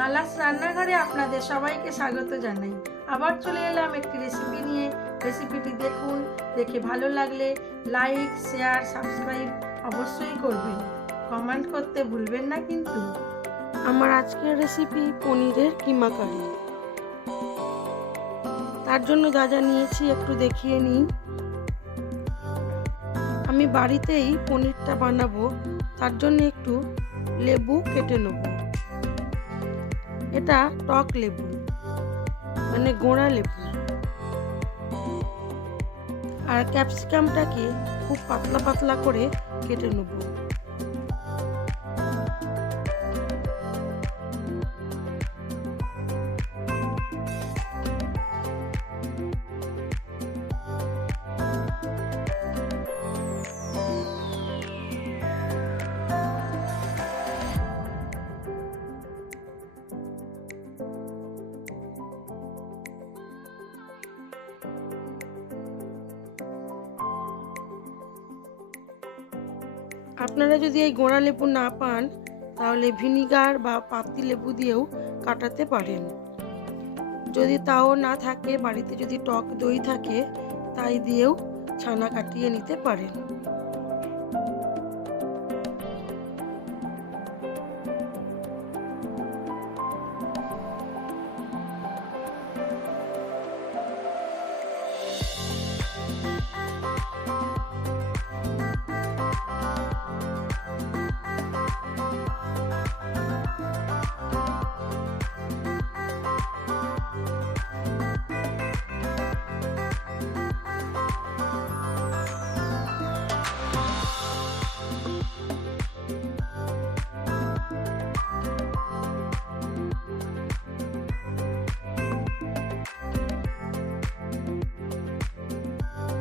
মালাস রান্নাঘরে আপনাদের সবাইকে স্বাগত জানাই। আবার চলে এলাম একটি রেসিপি নিয়ে। রেসিপিটি দেখুন, দেখে ভালো লাগলে লাইক শেয়ার সাবস্ক্রাইব অবশ্যই করবেন। কমেন্ট করতে ভুলবেন না কিন্তু। আমার আজকের রেসিপি পনিরের কিমা কারি। তার জন্য যা যা নিয়েছি একটু দেখিয়ে নিই। আমি বাড়িতেই পনিরটা বানাবো, তার জন্য একটু লেবু কেটে নেব। এটা টক লেবু মানে গোড়া লেবু। আর ক্যাপসিকামটাকে খুব পাতলা পাতলা করে কেটে নেব। আপনারা যদি এই গোড়া লেবু না পান, তাহলে ভিনিগার বা পাতি লেবু দিয়েও কাটাতে পারেন। যদি তাও না থাকে, বাড়িতে যদি টক দই থাকে, তাই দিয়েও ছানা কাটিয়ে নিতে পারেন।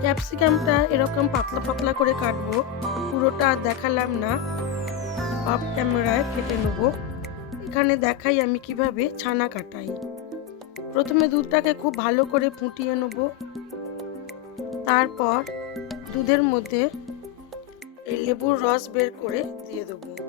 ক্যাপসিকামটা এরকম পাতলা পাতলা করে কাটবো। পুরোটা দেখালাম না। অফ ক্যামেরায় কেটে নেব। এখানে দেখাই আমি কীভাবে ছানা কাটাই। প্রথমে দুধটাকে খুব ভালো করে ফুটিয়ে নেব। তারপর দুধের মধ্যে লেবুর রস বের করে দিয়ে দেবো।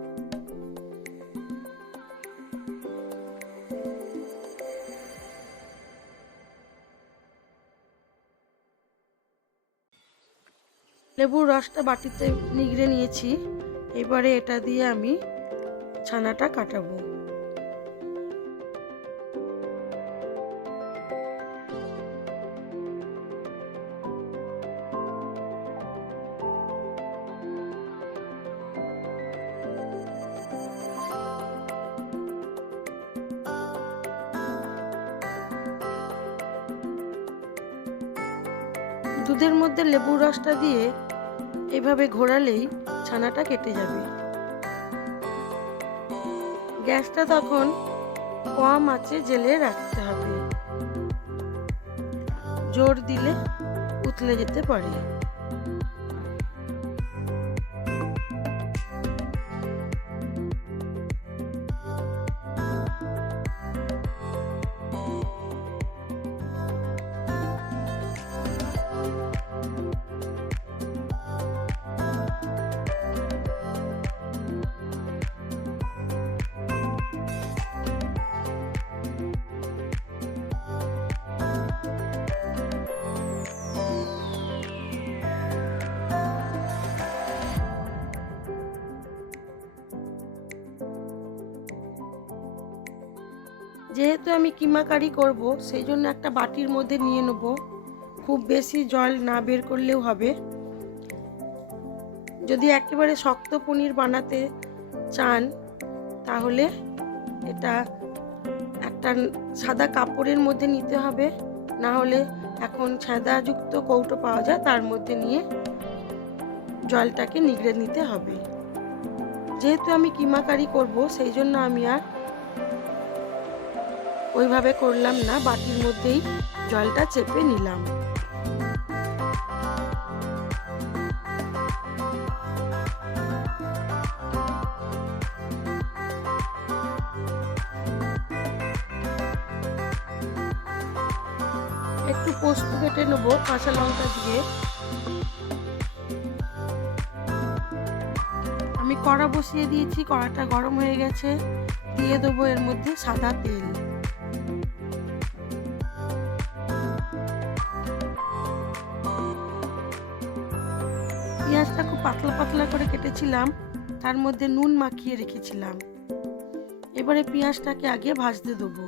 লেবুর রসটা বাটিতে নিগড়ে নিয়েছি। এবারে এটা দিয়ে আমি ছানাটা কাটাবো। দুধের মধ্যে লেবুর রসটা দিয়ে এভাবে ঘোরালেই ছানাটা কেটে যাবে। গ্যাসটা তখন কম আছে জেলে রাখতে হবে। জোর দিলে উতলে যেতে পারে। যেহেতু আমি কিমা কারি করব, সেই জন্য একটা বাটির মধ্যে নিয়ে নেব। খুব বেশি জল না বের করলেও হবে। যদি একেবারে শক্ত পনির বানাতে চান, তাহলে এটা একটা সাদা কাপড়ের মধ্যে নিতে হবে। না হলে এখন ছাদাযুক্ত কৌটো পাওয়া যায়, তার মধ্যে নিয়ে জলটাকে নিগড়ে নিতে হবে। যেহেতু আমি কিমা কারি করব, সেই জন্য আমি আর ওইভাবে করলাম না, বাটির মধ্যেই জলটা চেপে নিলাম। একটু পোস্ত কেটে নেব, কাঁচা লঙ্কা দিয়ে। আমি কড়া বসিয়ে দিয়েছি, কড়াটা গরম হয়ে গেছে। দিয়ে দেবো এর মধ্যে সাদা তেল। পাতলা পাতলা করে কেটেছিলাম তার মধ্যে নুন মাখিয়ে রেখেছিলাম। এবারে পেঁয়াজটাকে আগে ভাজতে দেবো।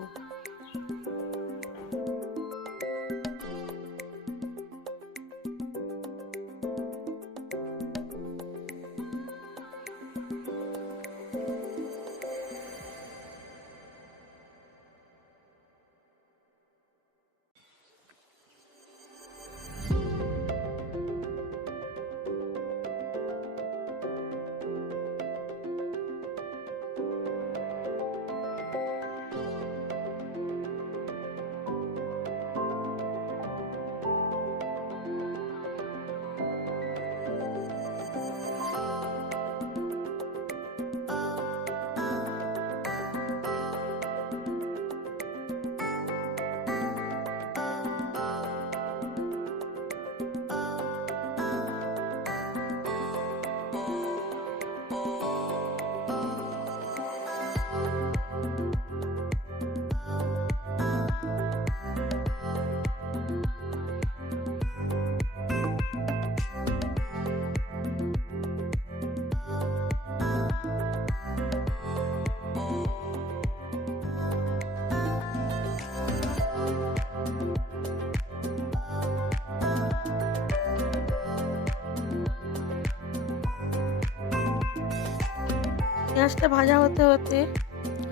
পেঁয়াজটা ভাজা হতে হতে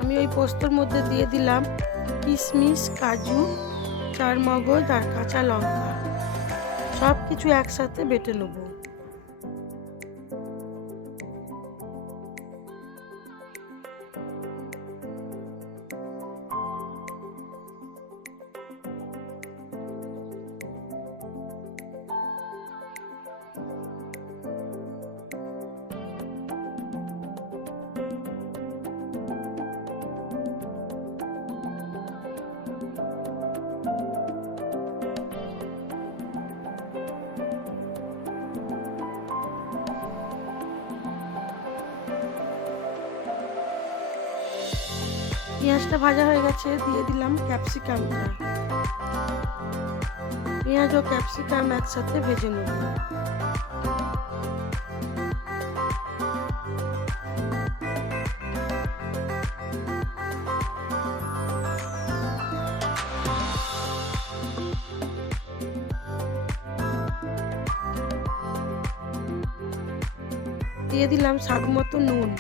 আমি ওই পোস্তর মধ্যে দিয়ে দিলাম কিশমিশ, কাজু চার মগজ আর কাঁচা লঙ্কা। সব কিছু একসাথে বেটে নেব। পেঁয়াজটা ভাজা হয়ে গেছে, দিয়ে দিলাম ক্যাপসিকামটা। পেঁয়াজ ও ক্যাপসিকাম একসাথে ভেজে নেব। দিয়ে দিলাম স্বাদ মতো নুন।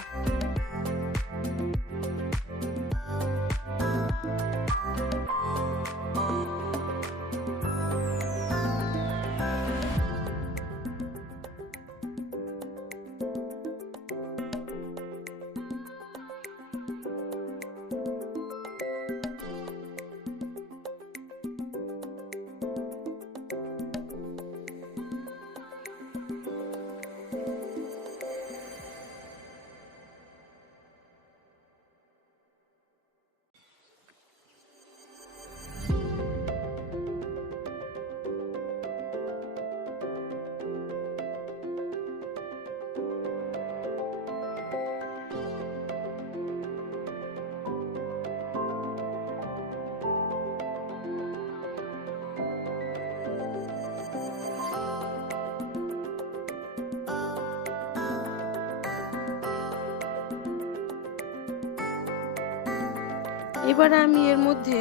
এবার আমি এর মধ্যে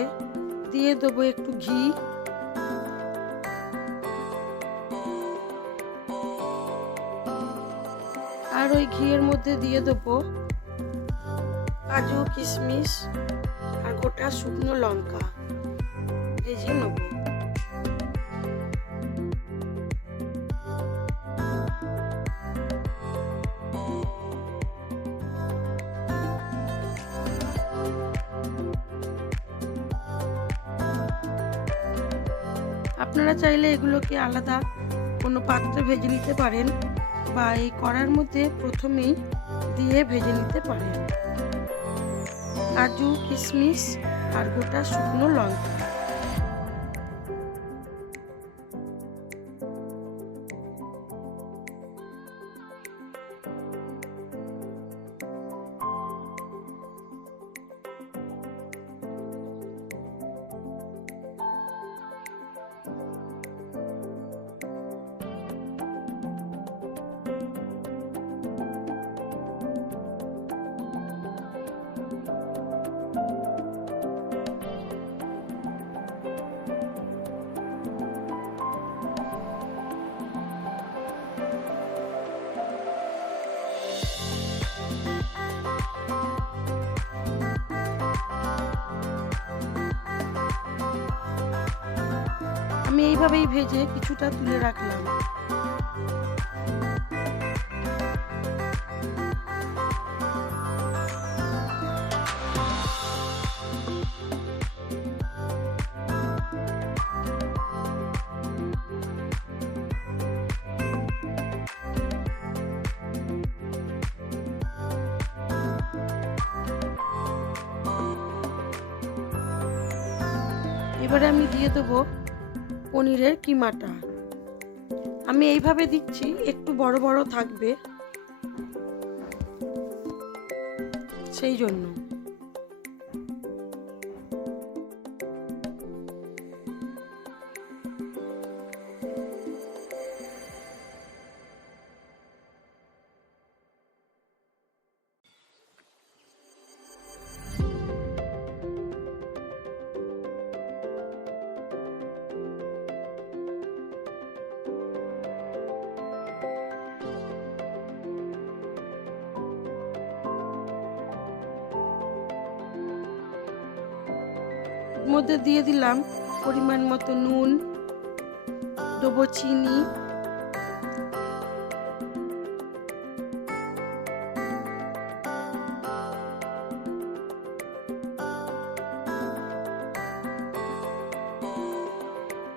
দিয়ে দেবো একটু ঘি। আর ওই ঘিয়ের মধ্যে দিয়ে দেবো কাজু, কিশমিশ আর গোটা শুকনো লঙ্কা। ভেজে নেব। আপনারা চাইলে এগুলোকে আলাদা কোনো পাত্রে ভেজে নিতে পারেন বা এই কড়ার মধ্যে প্রথমেই দিয়ে ভেজে নিতে পারেন। কাজু, কিশমিশ আর গোটা শুকনো লঙ্কা। আমি এইভাবেই ভেজে কিছুটা তুলে রাখলাম। এবারে আমি দিয়ে দেবো পনিরের কিমাটা। আমি এইভাবে দিচ্ছি একটু বড় বড় থাকবে। সেই জন্য। মধ্যে দিয়ে দিলাম পরিমাণ মতো নুন দেবো চিনি।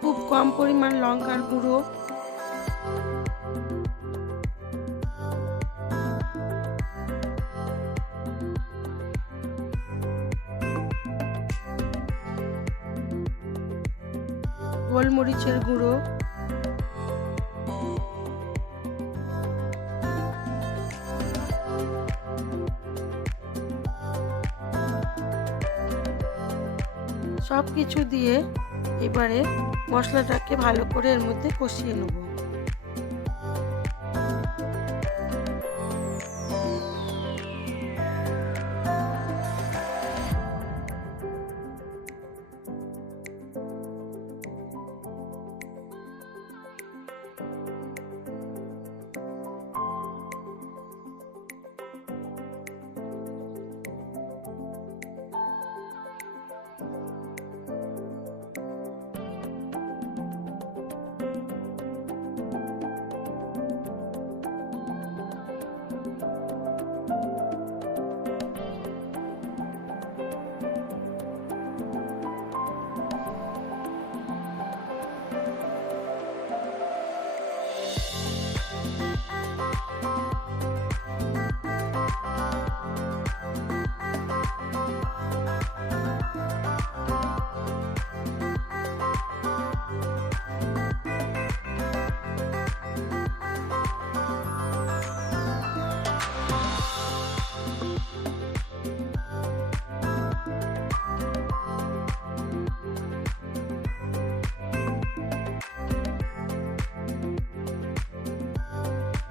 খুব কম পরিমাণ লঙ্কার গুঁড়ো। গোলমরিচের গুঁড়ো। সব কিছু দিয়ে এবারে মশলাটাকে ভালো করে এর মধ্যে কষিয়ে নেব।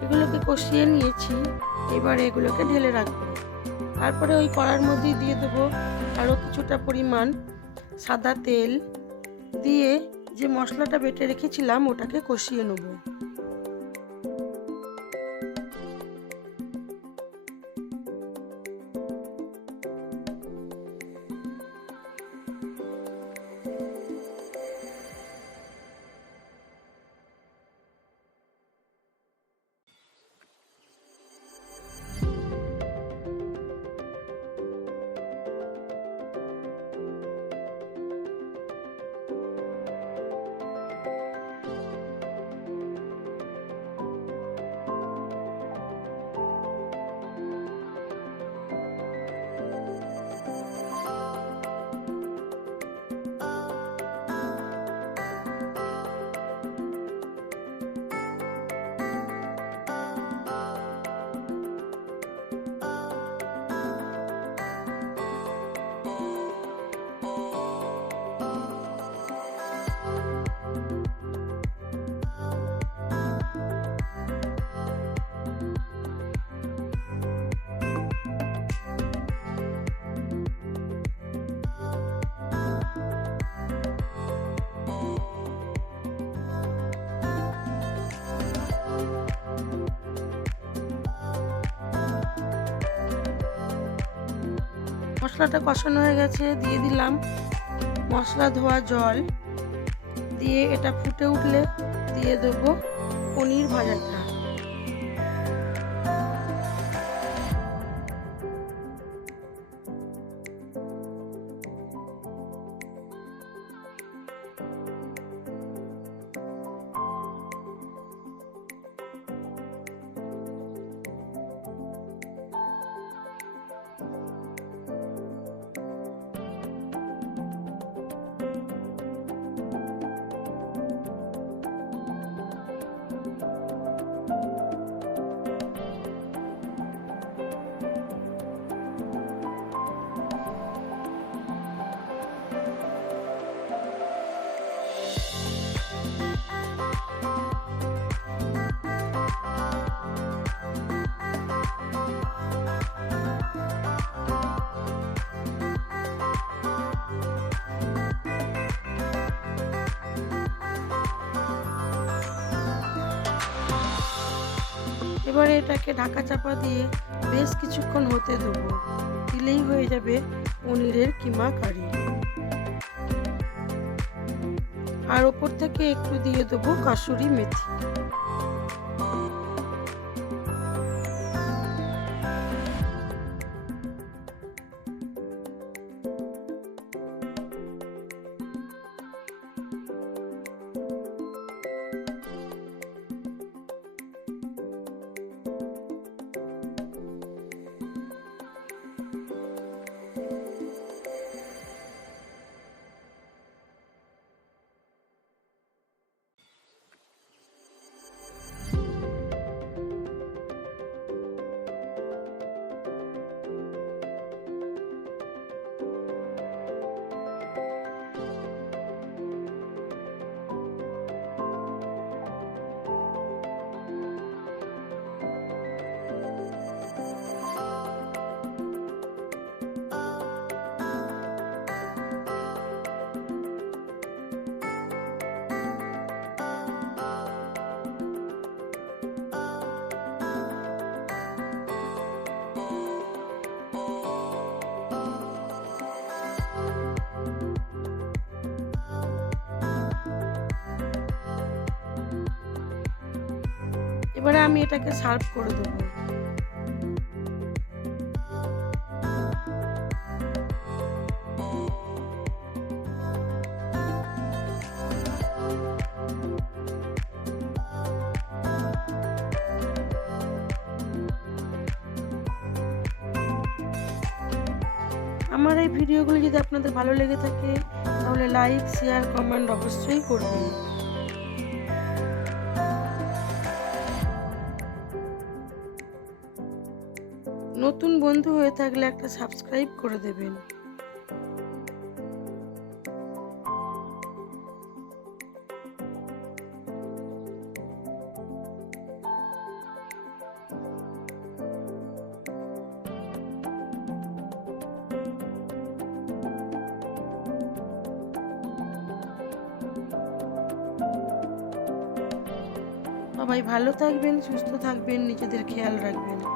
এগুলোকে কষিয়ে নিয়েছি, এবারে এগুলোকে ঢেলে রাখব। তারপরে ওই কড়ার মধ্যে দিয়ে দেবো আরও কিছুটা পরিমাণ সাদা তেল দিয়ে যে মশলাটা বেটে রেখেছিলাম, ওটাকে কষিয়ে নেব। মশলাটা কষানো হয়ে গেছে, দিয়ে দিলাম মশলা ধোয়া জল। দিয়ে এটা ফুটে উঠলে দিয়ে দেবো পনির ভাজাটা। এবারে এটাকে ঢাকা চাপা দিয়ে বেশ কিছুক্ষণ হতে দেবো। দিলেই হয়ে যাবে পনিরের কিমা কারি। আর ওপর থেকে একটু দিয়ে দেবো কাসুরি মেথি। এবারে আমি এটাকে সার্ভ করে দেবো। আমার এই ভিডিওগুলো যদি আপনাদের ভালো লেগে থাকে, তাহলে লাইক শেয়ার কমেন্ট অবশ্যই করবেন। নতুন বন্ধু হয়ে থাকলে একটা সাবস্ক্রাইব করে দেবেন। সবাই ভালো থাকবেন, সুস্থ থাকবেন, নিজেদের খেয়াল রাখবেন।